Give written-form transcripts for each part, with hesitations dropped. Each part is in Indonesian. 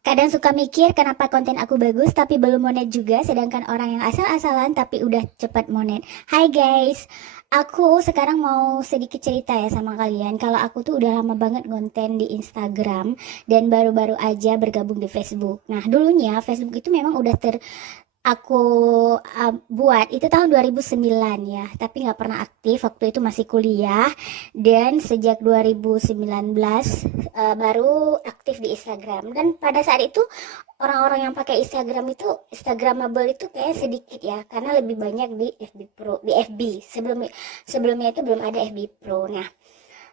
Kadang suka mikir kenapa konten aku bagus tapi belum monet juga, sedangkan orang yang asal-asalan tapi udah cepat monet. Hai guys, aku sekarang mau sedikit cerita ya sama kalian. Kalau aku tuh udah lama banget konten di Instagram dan baru-baru aja bergabung di Facebook. Nah, dulunya Facebook itu memang udah aku buat itu tahun 2009 ya, tapi nggak pernah aktif waktu itu masih kuliah. Dan sejak 2019 baru aktif di Instagram. Dan pada saat itu orang-orang yang pakai Instagram itu Instagramable itu kayak sedikit ya, karena lebih banyak di FB Pro, di FB. Sebelumnya itu belum ada FB Pro. Nah,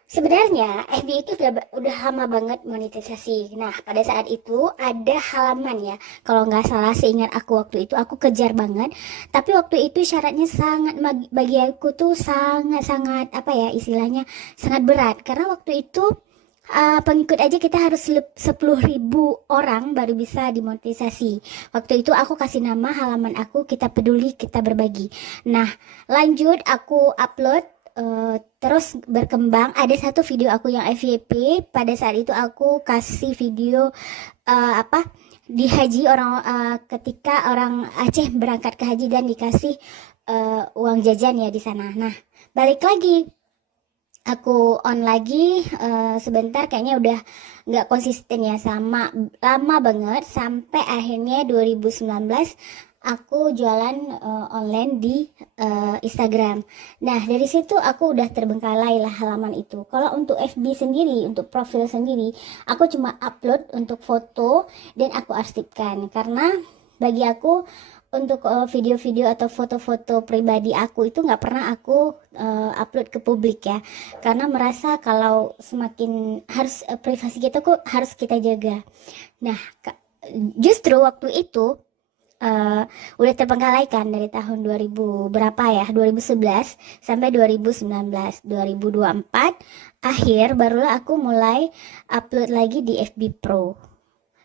sebenarnya FB itu udah lama banget monetisasi. Nah, pada saat itu ada halaman ya. Kalau nggak salah seingat aku waktu itu aku kejar banget. Tapi waktu itu syaratnya sangat bagi aku tuh sangat-sangat apa ya istilahnya sangat berat. Karena waktu itu pengikut aja kita harus 10.000 orang baru bisa dimonetisasi. Waktu itu aku kasih nama halaman aku Kita Peduli Kita Berbagi. Nah, lanjut aku upload terus berkembang. Ada satu video aku yang FYP. Pada saat itu aku kasih video apa di haji orang, ketika orang Aceh berangkat ke haji dan dikasih uang jajan ya di sana. Nah, balik lagi aku on lagi sebentar, kayaknya udah nggak konsisten ya, sama lama banget sampai akhirnya 2019 aku jualan online di Instagram. Nah, dari situ aku udah terbengkalai lah halaman itu. Kalau untuk FB sendiri, untuk profil sendiri, aku cuma upload untuk foto dan aku arsipkan, karena bagi aku untuk video-video atau foto-foto pribadi aku itu nggak pernah aku upload ke publik ya, karena merasa kalau semakin harus privasi kita kok harus kita jaga. Nah, justru waktu itu udah terbengkalai kan dari tahun 2000 berapa ya, 2011 sampai 2019, 2024 akhir barulah aku mulai upload lagi di FB Pro.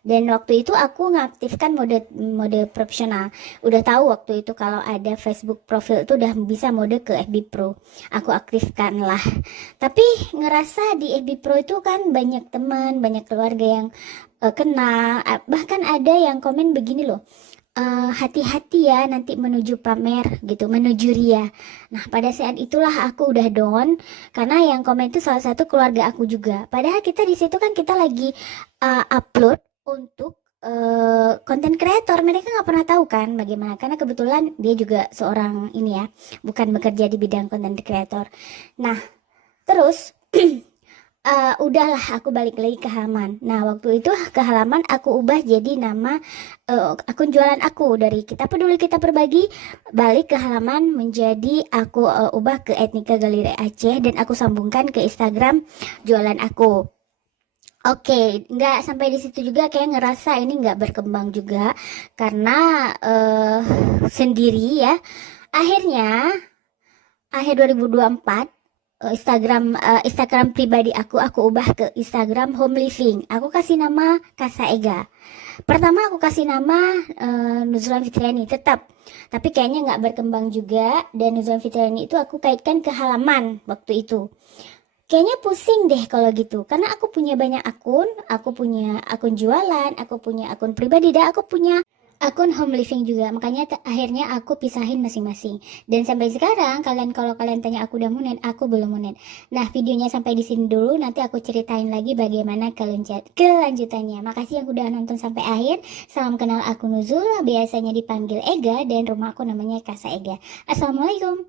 Dan waktu itu aku ngaktifkan mode profesional. Udah tahu waktu itu kalau ada Facebook profil itu udah bisa mode ke FB Pro. Aku aktifkan lah. Tapi ngerasa di FB Pro itu kan banyak teman, banyak keluarga yang kenal. Bahkan ada yang komen begini loh. Hati-hati ya nanti menuju pamer gitu, menuju ria. Nah, pada saat itulah aku udah down karena yang komen itu salah satu keluarga aku juga. Padahal kita di situ kan kita lagi upload untuk konten kreator. Mereka nggak pernah tahu kan bagaimana, karena kebetulan dia juga seorang ini ya, bukan bekerja di bidang konten kreator. Nah, terus udahlah aku balik lagi ke halaman. Nah, waktu itu ke halaman aku ubah jadi nama akun jualan aku dari Kita Peduli Kita Berbagi, balik ke halaman menjadi aku ubah ke Etnika Galeri Aceh dan aku sambungkan ke Instagram jualan aku. Oke, nggak sampai di situ juga, kayak ngerasa ini nggak berkembang juga karena sendiri ya. Akhirnya akhir 2024 Instagram pribadi aku ubah ke Instagram Home Living. Aku kasih nama Kasa Ega. Pertama aku kasih nama Nuzlan Fitriani tetap, tapi kayaknya nggak berkembang juga. Dan Nuzlan Fitriani itu aku kaitkan ke halaman waktu itu. Kayaknya pusing deh kalau gitu, karena aku punya banyak akun, aku punya akun jualan, aku punya akun pribadi, dan aku punya akun home living juga. Makanya akhirnya aku pisahin masing-masing. Dan sampai sekarang kalau kalian tanya aku udah monet, aku belum monet. Nah, videonya sampai di sini dulu, nanti aku ceritain lagi bagaimana kelanjutannya. Makasih yang udah nonton sampai akhir. Salam kenal, aku Nuzul, biasanya dipanggil Ega dan rumah aku namanya Kasa Ega. Assalamualaikum.